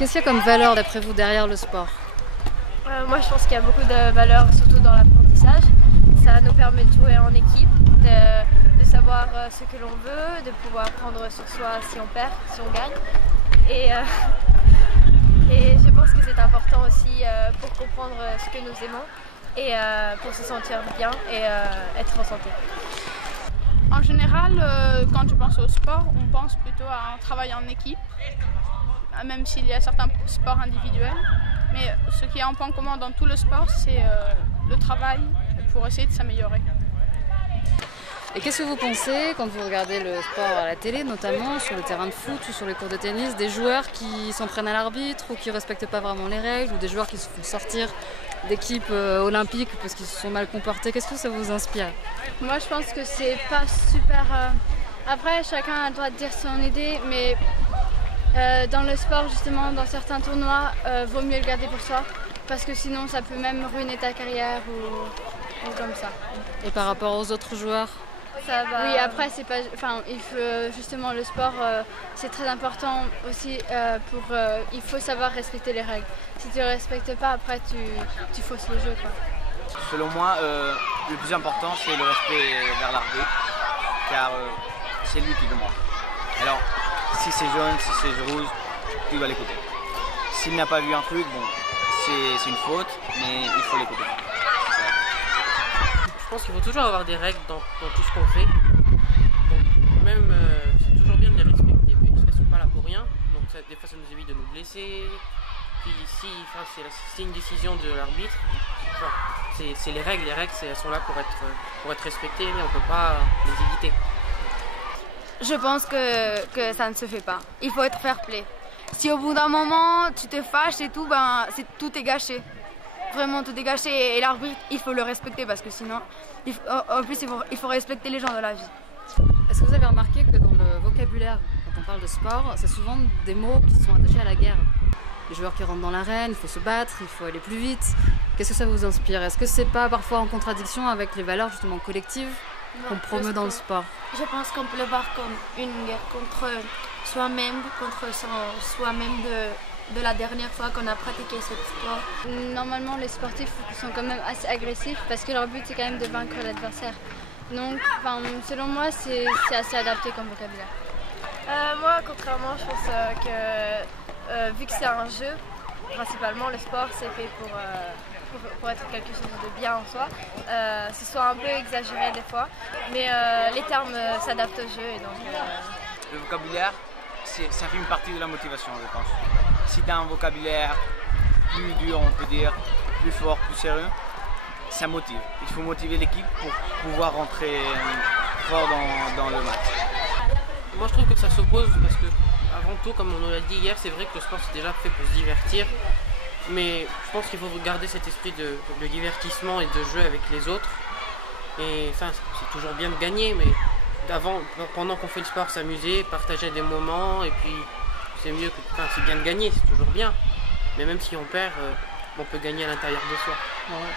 Qu'est-ce qu'il y a comme valeur d'après vous derrière le sport? Moi je pense qu'il y a beaucoup de valeur, surtout dans l'apprentissage. Ça nous permet de jouer en équipe, de savoir ce que l'on veut, de pouvoir prendre sur soi si on perd, si on gagne. Et je pense que c'est important aussi pour comprendre ce que nous aimons et pour se sentir bien et être en santé. En général, quand je pense au sport, on pense plutôt à un travail en équipe, même s'il y a certains sports individuels. Mais ce qui est un point commun dans tout le sport, c'est le travail pour essayer de s'améliorer. Et qu'est-ce que vous pensez quand vous regardez le sport à la télé, notamment sur le terrain de foot ou sur les cours de tennis, des joueurs qui s'en prennent à l'arbitre ou qui ne respectent pas vraiment les règles, ou des joueurs qui se font sortir d'équipes olympiques parce qu'ils se sont mal comportés? Qu'est-ce que ça vous inspire? Moi je pense que c'est pas super... Après chacun a le droit de dire son idée, mais dans le sport justement, dans certains tournois, vaut mieux le garder pour soi, parce que sinon ça peut même ruiner ta carrière ou comme ça. Et par rapport aux autres joueurs? Ça va... Oui, après c'est pas... Enfin, il faut justement le sport, c'est très important aussi il faut savoir respecter les règles. Si tu ne respectes pas, après tu fausses le jeu, quoi. Selon moi, le plus important c'est le respect vers l'arbitre, car c'est lui qui demande. Alors, si c'est jaune, si c'est rouge, tu dois l'écouter. S'il n'a pas vu un truc, bon, c'est une faute, mais il faut l'écouter. Je pense qu'il faut toujours avoir des règles dans tout ce qu'on fait. Donc, même, c'est toujours bien de les respecter, mais elles ne sont pas là pour rien. Donc ça, des fois ça nous évite de nous blesser. Puis si c'est une décision de l'arbitre, c'est les règles elles sont là pour être respectées, mais on ne peut pas les éviter. Je pense que ça ne se fait pas. Il faut être fair play. Si au bout d'un moment tu te fâches et tout, tout est gâché. Vraiment tout est gâché, et l'arbitre il faut le respecter, parce que sinon, en plus il faut respecter les gens dans la vie. Est-ce que vous avez remarqué que dans le vocabulaire, quand on parle de sport, c'est souvent des mots qui sont attachés à la guerre? Les joueurs qui rentrent dans l'arène, il faut se battre, il faut aller plus vite. Qu'est-ce que ça vous inspire? Est-ce que c'est pas parfois en contradiction avec les valeurs justement collectives qu'on promeut dans le sport? Je pense qu'on peut le voir comme une guerre contre soi-même, soi-même de la dernière fois qu'on a pratiqué ce sport. Normalement les sportifs sont quand même assez agressifs, parce que leur but c'est quand même de vaincre l'adversaire. Donc selon moi c'est assez adapté comme vocabulaire. Moi contrairement, je pense que vu que c'est un jeu, principalement le sport c'est fait pour être quelque chose de bien en soi. Ce soit un peu exagéré des fois, mais les termes s'adaptent au jeu. Et donc, Le vocabulaire, ça fait une partie de la motivation, je pense. Si tu as un vocabulaire plus dur, on peut dire, plus fort, plus sérieux, ça motive. Il faut motiver l'équipe pour pouvoir rentrer fort dans le match. Moi je trouve que ça s'oppose, parce que avant tout, comme on l'a dit hier, c'est vrai que le sport c'est déjà fait pour se divertir. Mais je pense qu'il faut garder cet esprit de divertissement et de jeu avec les autres. Et enfin, c'est toujours bien de gagner, mais pendant qu'on fait le sport, s'amuser, partager des moments, et puis c'est mieux que... Enfin, c'est bien de gagner, c'est toujours bien. Mais même si on perd, on peut gagner à l'intérieur de soi. Ouais.